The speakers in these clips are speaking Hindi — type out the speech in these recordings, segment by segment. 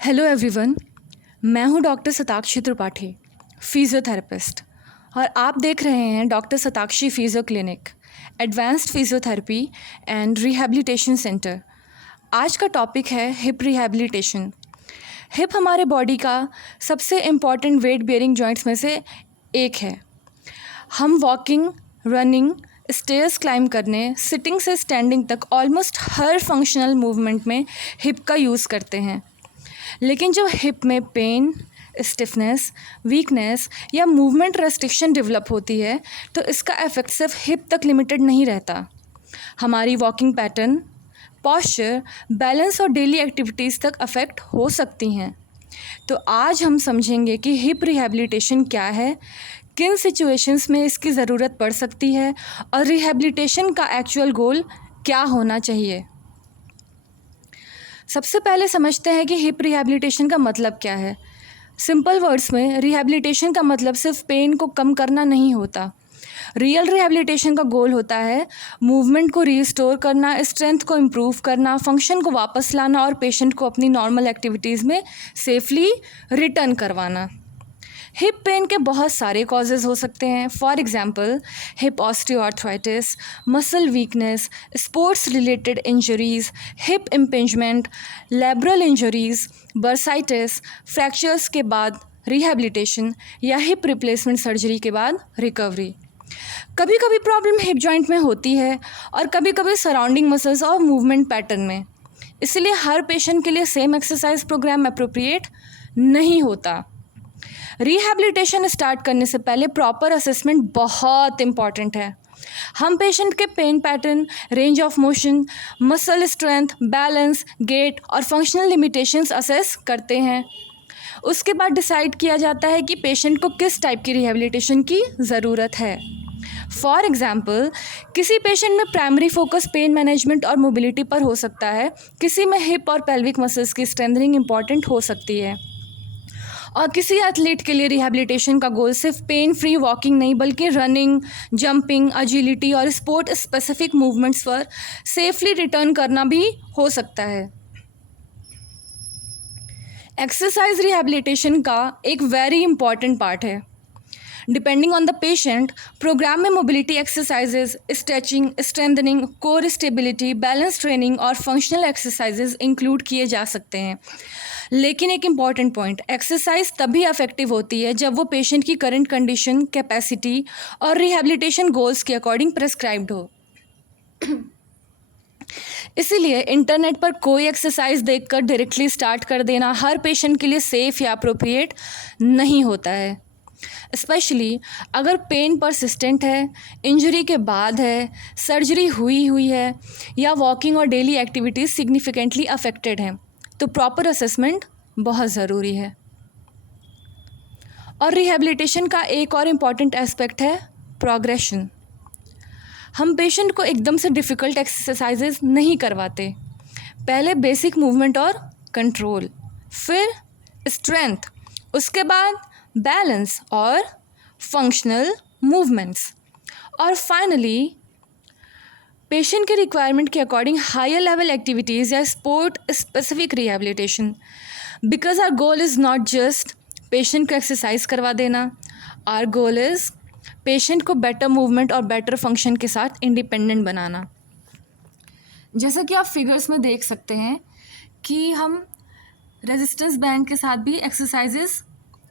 Hello everyone. मैं हूं डॉक्टर सताक्षी त्रिपाठी, फिजियोथेरेपिस्ट, और आप देख रहे हैं doctor Satakshi physio clinic, advanced physiotherapy and rehabilitation centre. आज का टॉपिक है हिप रिहैबिलिटेशन। हिप हमारे बॉडी का सबसे इम्पॉर्टेंट वेट बेयरिंग जॉइंट्स में से एक है। हम वॉकिंग, रनिंग, स्टेयर्स क्लाइंब करने, सिटिंग से स्टैंडिंग तक ऑलमोस्ट हर फंक्शनल मूवमेंट में हिप का यूज़ करते हैं। लेकिन जब हिप में पेन, स्टिफनेस, वीकनेस या मूवमेंट रेस्ट्रिक्शन डेवलप होती है तो इसका इफेक्ट सिर्फ हिप तक लिमिटेड नहीं रहता। हमारी वॉकिंग पैटर्न, पॉस्चर, बैलेंस और डेली एक्टिविटीज़ तक अफेक्ट हो सकती हैं। तो आज हम समझेंगे कि हिप रिहैबिलिटेशन क्या है, किन सिचुएशंस में इसकी ज़रूरत पड़ सकती है और रिहैबिलिटेशन का एक्चुअल गोल क्या होना चाहिए। सबसे पहले समझते हैं कि हिप रिहैबिलिटेशन का मतलब क्या है। सिंपल वर्ड्स में रिहैबिलिटेशन का मतलब सिर्फ पेन को कम करना नहीं होता। रियल रिहैबिलिटेशन का गोल होता है मूवमेंट को रीस्टोर करना, स्ट्रेंथ को इम्प्रूव करना, फंक्शन को वापस लाना और पेशेंट को अपनी नॉर्मल एक्टिविटीज़ में सेफली रिटर्न करवाना। हिप पेन के बहुत सारे कॉजेज़ हो सकते हैं। For example, hip osteoarthritis, muscle weakness, sports related injuries, hip impingement, labral injuries, bursitis, fractures के बाद रिहैबिलिटेशन या हिप रिप्लेसमेंट सर्जरी के बाद रिकवरी। कभी कभी प्रॉब्लम हिप जॉइंट में होती है और कभी कभी सराउंडिंग मसल्स और मूवमेंट पैटर्न में। इसलिए हर पेशेंट के लिए सेम एक्सरसाइज प्रोग्राम अप्रोप्रिएट नहीं होता। रिहैबिलिटेशन स्टार्ट करने से पहले प्रॉपर असेसमेंट बहुत इम्पॉर्टेंट है। हम पेशेंट के pain pattern, range of motion, muscle strength, balance, gait और फंक्शनल लिमिटेशंस असेस करते हैं। उसके बाद डिसाइड किया जाता है कि पेशेंट को किस टाइप की रिहैबिलिटेशन की ज़रूरत है। फॉर एग्जाम्पल, किसी पेशेंट में प्राइमरी फोकस पेन मैनेजमेंट और मोबिलिटी पर हो सकता है, किसी में हिप और पेल्विक मसल्स की स्ट्रेंथनिंग इंपॉर्टेंट हो सकती है, और किसी एथलीट के लिए रिहैबिलिटेशन का गोल सिर्फ पेन फ्री वॉकिंग नहीं बल्कि रनिंग, जंपिंग, एजिलिटी और स्पोर्ट स्पेसिफिक मूवमेंट्स पर सेफली रिटर्न करना भी हो सकता है। एक्सरसाइज रिहैबिलिटेशन का एक वेरी इंपॉर्टेंट पार्ट है। Depending on the patient, programme में mobility exercises, stretching, strengthening, core stability, balance training और फंक्शनल एक्सरसाइजेज इंक्लूड किए जा सकते हैं। लेकिन एक इम्पॉर्टेंट पॉइंट, एक्सरसाइज तभी इफेक्टिव होती है जब वो पेशेंट की करंट कंडीशन, कैपेसिटी और रिहैबिलिटेशन गोल्स के अकॉर्डिंग प्रेस्क्राइब्ड हो। इसीलिए इंटरनेट पर कोई एक्सरसाइज देखकर डायरेक्टली स्टार्ट कर देना हर पेशेंट के लिए सेफ़ या अप्रोप्रिएट नहीं होता है। स्पेशली अगर पेन परसिस्टेंट है, इंजरी के बाद है, सर्जरी हुई है या वॉकिंग और डेली एक्टिविटीज़ सिग्निफिकेंटली अफेक्टेड हैं, तो प्रॉपर असेसमेंट बहुत ज़रूरी है। और रिहैबिलिटेशन का एक और इम्पॉर्टेंट एस्पेक्ट है प्रोग्रेशन। हम पेशेंट को एकदम से डिफ़िकल्ट एक्सरसाइजेज नहीं करवाते। पहले बेसिक मूवमेंट और कंट्रोल, फिर स्ट्रेंथ, उसके बाद बैलेंस और फंक्शनल मूवमेंट्स, और फाइनली पेशेंट के रिक्वायरमेंट के अकॉर्डिंग हायर लेवल एक्टिविटीज़ या sport specific rehabilitation. Because our goal is not just patient को एक्सरसाइज करवा देना, आवर गोल इज़ पेशेंट को बेटर मूवमेंट और बेटर फंक्शन के साथ इंडिपेंडेंट बनाना। जैसा कि आप फिगर्स में देख सकते हैं कि हम रेजिस्टेंस बैंड के साथ भी एक्सरसाइजेस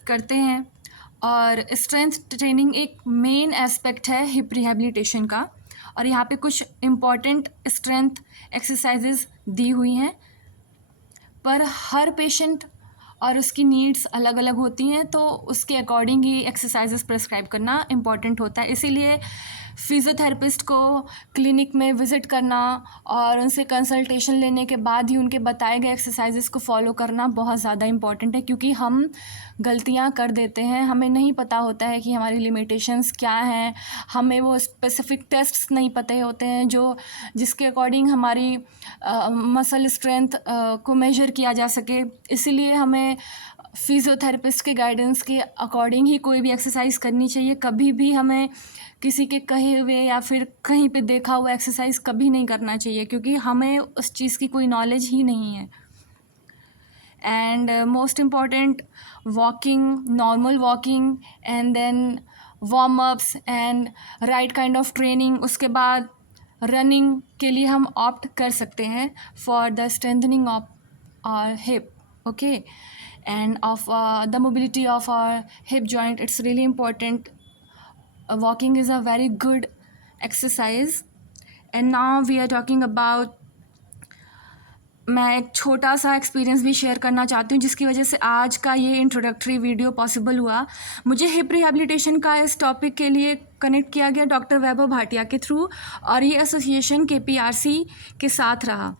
करते हैं, और स्ट्रेंथ ट्रेनिंग एक मेन एस्पेक्ट है हिप रिहैबिलिटेशन का। और यहाँ पे कुछ इम्पॉर्टेंट स्ट्रेंथ एक्सरसाइजेस दी हुई हैं, पर हर पेशेंट और उसकी नीड्स अलग अलग होती हैं, तो उसके अकॉर्डिंग ही एक्सरसाइजेस प्रेस्क्राइब करना इम्पॉर्टेंट होता है। इसीलिए फिज़ियोथेरेपिस्ट को क्लिनिक में विज़िट करना और उनसे कंसल्टेशन लेने के बाद ही उनके बताए गए एक्सरसाइजेस को फॉलो करना बहुत ज़्यादा इम्पॉर्टेंट है, क्योंकि हम गलतियां कर देते हैं, हमें नहीं पता होता है कि हमारी लिमिटेशंस क्या हैं, हमें वो स्पेसिफिक टेस्ट्स नहीं पता होते हैं जिसके अकॉर्डिंग हमारी मसल स्ट्रेंथ को मेजर किया जा सके। इसीलिए हमें फिज़ियोथेरेपिस्ट के गाइडेंस के अकॉर्डिंग ही कोई भी एक्सरसाइज करनी चाहिए। कभी भी हमें किसी के कहे हुए या फिर कहीं पे देखा हुआ एक्सरसाइज कभी नहीं करना चाहिए, क्योंकि हमें उस चीज़ की कोई नॉलेज ही नहीं है। And most important walking, normal walking and then warm ups and right kind of training. उसके बाद रनिंग के लिए हम ऑप्ट कर सकते हैं for the strengthening of our hip, okay, and of the mobility of our hip joint. It's really important. Walking is a very good exercise. And now we are talking about, मैं एक छोटा सा एक्सपीरियंस भी शेयर करना चाहती हूँ जिसकी वजह से आज का ये इंट्रोडक्टरी वीडियो पॉसिबल हुआ। मुझे हिप रिहेबिलिटेशन का इस टॉपिक के लिए कनेक्ट किया गया डॉक्टर वैभव भाटिया के थ्रू, और ये एसोसिएशन KPRC के साथ रहा।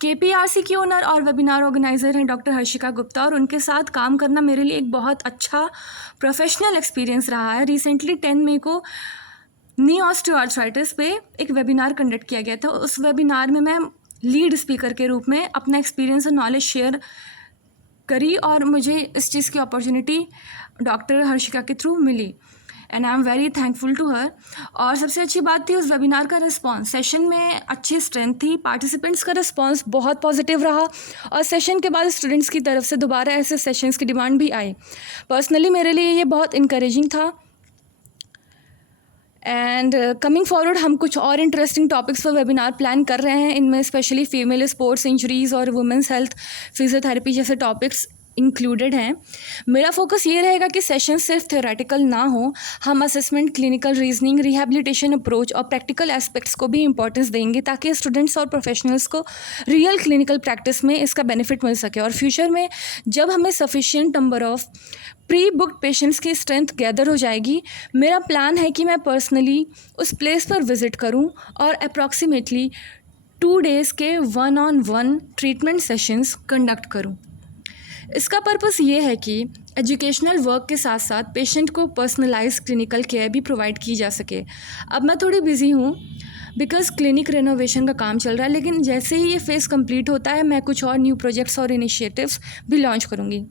KPRC की ओनर और वेबिनार ऑर्गेनाइज़र हैं डॉक्टर हर्षिका गुप्ता, और उनके साथ काम करना मेरे लिए एक बहुत अच्छा प्रोफेशनल एक्सपीरियंस रहा है। रिसेंटली 10 मई को नी ऑस्टियोआर्थराइटिस पे एक वेबिनार कंडक्ट किया गया था। उस वेबिनार में मैं लीड स्पीकर के रूप में अपना एक्सपीरियंस और नॉलेज शेयर करी, और मुझे इस चीज़ की अपॉर्चुनिटी डॉक्टर हर्षिका के थ्रू मिली, and I am very thankful to her. और सबसे अच्छी बात थी उस वेबिनार का रिस्पांस। सेशन में अच्छी स्ट्रेंथ थी, पार्टिसिपेंट्स का रिस्पांस बहुत पॉजिटिव रहा, और सेशन के बाद स्टूडेंट्स की तरफ से दोबारा ऐसे सेशंस की डिमांड भी आई। पर्सनली मेरे लिए ये बहुत इनकरेजिंग था। एंड कमिंग फॉरवर्ड हम कुछ और इंटरेस्टिंग टॉपिक्स पर वेबिनार प्लान कर रहे हैं। इनमें स्पेशली फीमेल स्पोर्ट्स इंजरीज़ और वुमेंस हेल्थ, फिजियोथेरेपी जैसे टॉपिक्स इंक्लूडेड हैं। मेरा फोकस ये रहेगा कि सेशन सिर्फ थ्योरेटिकल ना हो, हम assessment, clinical reasoning, rehabilitation approach और प्रैक्टिकल एस्पेक्ट्स को भी इंपॉर्टेंस देंगे ताकि स्टूडेंट्स और प्रोफेशनल्स को रियल क्लिनिकल प्रैक्टिस में इसका बेनिफिट मिल सके। और फ्यूचर में जब हमें sufficient number of pre booked patients की स्ट्रेंथ गैदर हो जाएगी, मेरा प्लान है कि मैं पर्सनली उस प्लेस पर विज़िट करूं और अप्रॉक्सीमेटली 2 डेज़ के 1-on-1 ट्रीटमेंट सेशंस कंडक्ट करूं। इसका पर्पस ये है कि एजुकेशनल वर्क के साथ साथ पेशेंट को पर्सनलाइज क्लिनिकल केयर भी प्रोवाइड की जा सके। अब मैं थोड़ी बिजी हूँ बिकॉज़ क्लिनिक रेनोवेशन का काम चल रहा है, लेकिन जैसे ही ये फेज़ कंप्लीट होता है मैं कुछ और न्यू प्रोजेक्ट्स और इनिशिएटिव्स भी लॉन्च करूँगी।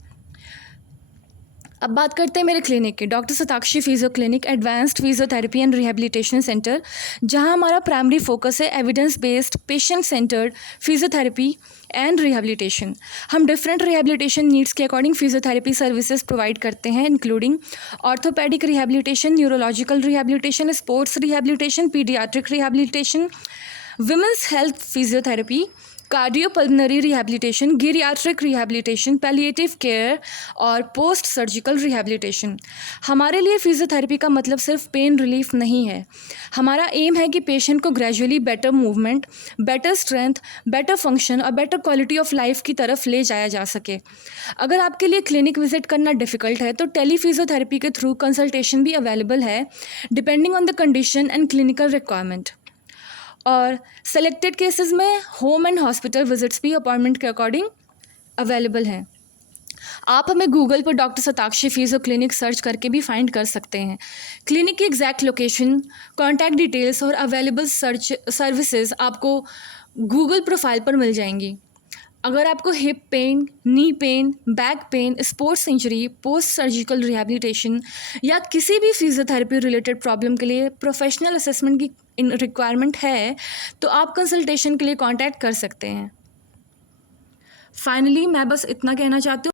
अब बात करते हैं मेरे क्लिनिक की, doctor Satakshi physio clinic, advanced physiotherapy and rehabilitation centre, जहां हमारा प्राइमरी फोकस है evidence based, patient centred physiotherapy and rehabilitation. हम डिफरेंट रिहैबिलिटेशन नीड्स के अकॉर्डिंग फिजियोथेरेपी सर्विसेज प्रोवाइड करते हैं, including orthopaedic rehabilitation, neurological rehabilitation, sports rehabilitation, paediatric rehabilitation, women's health physiotherapy, cardiopulmonary rehabilitation, geriatric rehabilitation, palliative care और पोस्ट सर्जिकल रिहैबिलिटेशन। हमारे लिए फिजियोथेरेपी का मतलब सिर्फ पेन रिलीफ नहीं है। हमारा एम है कि पेशेंट को gradually better movement, better strength, better function और बेटर क्वालिटी ऑफ लाइफ की तरफ ले जाया जा सके। अगर आपके लिए क्लिनिक विजिट करना डिफ़िकल्ट है तो टेली फिजियोथेरेपी के थ्रू कंसल्टेशन भी अवेलेबल है, depending on the condition and clinical requirement. और सेलेक्टेड केसेस में होम एंड हॉस्पिटल विजिट्स भी अपॉइंटमेंट के अकॉर्डिंग अवेलेबल हैं। आप हमें गूगल पर doctor Satakshi physio clinic search करके भी फाइंड कर सकते हैं। क्लिनिक की एग्जैक्ट लोकेशन, कॉन्टैक्ट डिटेल्स और अवेलेबल सर्विसेज आपको गूगल प्रोफाइल पर मिल जाएंगी। अगर आपको hip pain, knee pain, back pain, sports injury, post surgical rehabilitation या किसी भी फिजियोथेरेपी रिलेटेड प्रॉब्लम के लिए प्रोफेशनल असेसमेंट की रिक्वायरमेंट है तो आप कंसल्टेशन के लिए कांटेक्ट कर सकते हैं। फाइनली मैं बस इतना कहना चाहती हूँ।